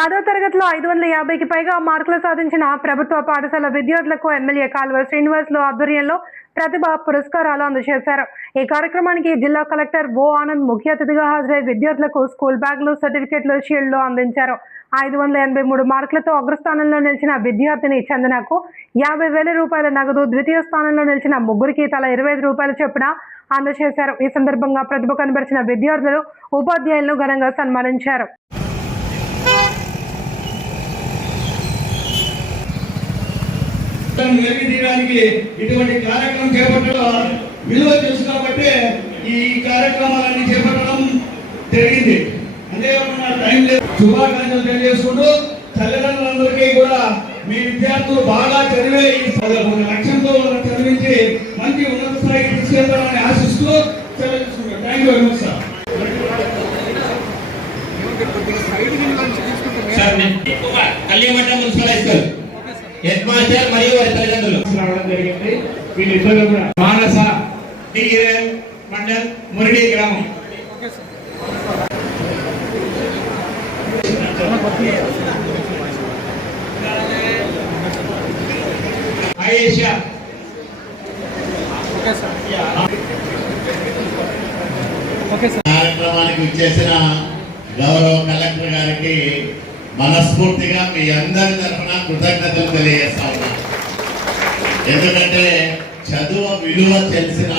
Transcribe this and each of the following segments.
10వ తరగతిలో 550కి పైగా మార్కులు సాధించిన ప్రభుత్వ పాఠశాల విద్యార్థులకు ఎమ్మెల్యే కాల్వ శ్రీనివాసులు ఆధ్వర్యంలో ప్రతిభా పురస్కారాలు అందజేశారు. ఈ కార్యక్రమానికి జిల్లా కలెక్టర్ ఓ ఆనంద్ ముఖ్య అతిథిగా హాజరై విద్యార్థులకు స్కూల్ బ్యాగులు, సర్టిఫికెట్లు, షీల్డ్లు అందించారు. 583 మార్కులతో అగ్రస్థానంలో నిలిచిన విద్యార్థిని చందనకు 50,000 రూపాయల నగదు, ద్వితీయ స్థానంలో నిలిచిన ముగ్గురికి తలా 25 రూపాయల చొప్పున అందజేశారు. ఈ సందర్భంగా ప్రతిభ కనబరిచిన విద్యార్థులు, ఉపాధ్యాయులను ఘనంగా సన్మానించారు. ఇటువంటి కార్యక్రమం చేపట్టడం విలువ తెలుసు కాబట్టి ఈ కార్యక్రమాలన్నీ చేపట్టడం జరిగింది. అంతేకాకుండా టైం లేదు, శుభాకాంక్షలు తెలియజేసుకుంటూ తల్లిదండ్రులందరికీ కూడా మీ విద్యార్థులు బాగా చదివే ఒక లక్ష్యంతో చదివించి మంచి ఉన్నత స్థాయికి తీసుకెళ్తారని ఆశిస్తూ తెలియజేసుకుంటారు. Thank you very much sir. Head master మరియు వారి తల్లిదండ్రులు రావడం జరిగింది. వీళ్ళిద్దరు కూడా మానస డిఎల్ మండల్ మురిడి గ్రామం. ఆయేషా కార్యక్రమానికి వచ్చేసిన గౌరవ కలెక్టర్ గారికి మనస్ఫూర్తిగా మీ అందరి తరఫున కృతజ్ఞతలు తెలియజేస్తా ఉన్నా. ఎందుకంటే చదువు విలువ తెలిసిన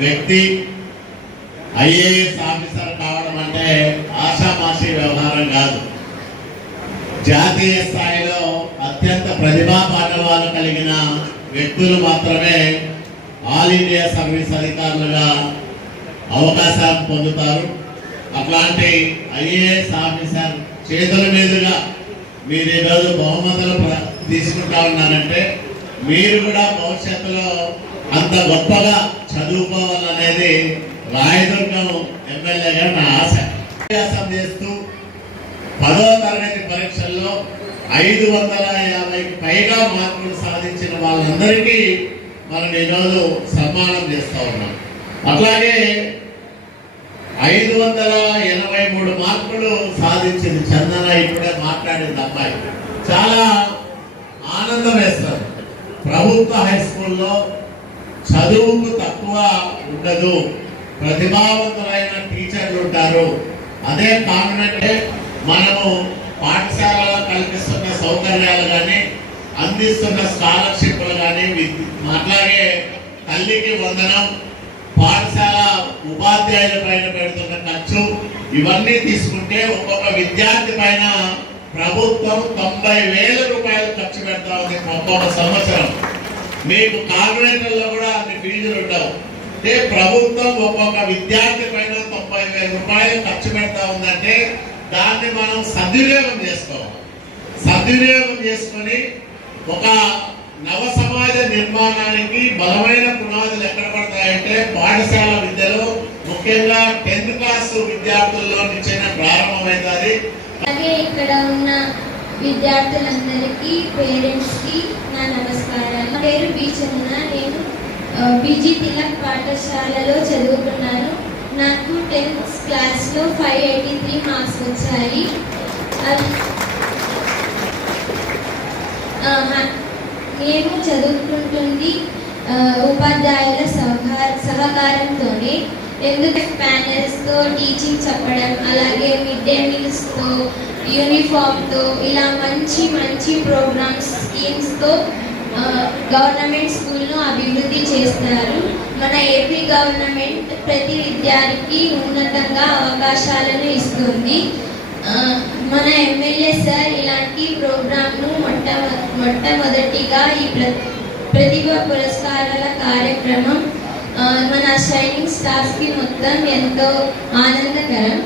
వ్యక్తి ఐఏఎస్ ఆఫీసర్ కావడం అంటే ఆషామాషి వ్యవహారం కాదు. జాతీయ స్థాయిలో అత్యంత ప్రతిభా పాఠవాలు కలిగిన వ్యక్తులు మాత్రమే ఆల్ ఇండియా సర్వీస్ అధికారులుగా అవకాశం పొందుతారు. అట్లాంటి ఐఏఎస్ ఆఫీసర్ చేతుల మీదుగా మీరు ఈరోజు బహుమతులు తీసుకుంటా ఉన్నారంటే మీరు కూడా భవిష్యత్తులో అంత గొప్పగా చదువుకోవాలనేది రాయదుర్గం ఎమ్మెల్యేగా నా ఆశ. అభ్యాసం చేస్తూ 10వ తరగతి పరీక్షల్లో 550కి పైగా మార్కులు సాధించిన వాళ్ళందరికీ మనం ఈరోజు సన్మానం చేస్తూ ఉన్నాం. అట్లాగే 583 మార్కులు సాధించింది చందన, ఇప్పుడే మాట్లాడింది అమ్మాయి. చాలా ఆనందం వేస్తారు. ప్రభుత్వ హై స్కూల్లో చదువుకు తక్కువ ఉండదు, ప్రతిభావంతులైన టీచర్లు ఉంటారు. అదే కారణంటే మనము పాఠశాలలో కల్పిస్తున్న సౌకర్యాలు కానీ, అందిస్తున్న స్కాలర్షిప్లు కానీ, అట్లాగే తల్లికి వందనం, పాఠశాల ఉపాధ్యాయుల పైన పెడుతున్న ఖర్చు, ఇవన్నీ తీసుకుంటే ఒక్కొక్క విద్యార్థి పైన ప్రభుత్వం 90,000 రూపాయలు ఖర్చు పెడతా ఉంది ఒక్కొక్క సంవత్సరం. మీకు కార్పొరేటర్లో కూడా అన్ని ఫీజులు ఉండవు. అంటే ప్రభుత్వం ఒక్కొక్క విద్యార్థి పైన 90,000 రూపాయలు ఖర్చు పెడతా ఉందంటే దాన్ని మనం సద్వినియోగం చేసుకోవాలి. సద్వినియోగం చేసుకొని ఒక నవ సమాజ నిర్మాణానికి బలమైన పునాదులు ఎక్కడ పడతాయంటే పాఠశాల విద్యలో, ముఖ్యంగా 10th క్లాస్ విద్యార్థుల్లో నుంచే ప్రారంభమవుతుంది. అలాగే ఇక్కడ ఉన్న విద్యార్థులందరికీ, పేరెంట్స్ కి నా నమస్కారాలు. నా పేరు బి చందన. నేను బీజీ తిలక్ పాఠశాలలో చదువుకున్నాను. నాకు 10th క్లాస్లో 583 మార్క్స్ వచ్చాయి. నేను చదువుకుంటుంది ఉపాధ్యాయుల సహకారంతోనే. ఎందుకు ప్యానెల్స్తో టీచింగ్ చెప్పడం, అలాగే మిడ్ డే మీల్స్తో, యూనిఫామ్తో, ఇలా మంచి మంచి ప్రోగ్రామ్స్, స్కీమ్స్తో గవర్నమెంట్ స్కూల్ను అభివృద్ధి చేస్తారు. మన ఏపీ గవర్నమెంట్ ప్రతి విద్యార్థికి ఉన్నతంగా అవకాశాలను ఇస్తుంది. మన ఎమ్మెల్యే సార్ ఇలాంటి ప్రోగ్రామ్ను మొట్టమొదటిగా ఈ ప్రతిభ పురస్కారాల కార్యక్రమం మన షైనింగ్ స్టార్స్కి మొత్తం ఎంతో ఆనందకరం.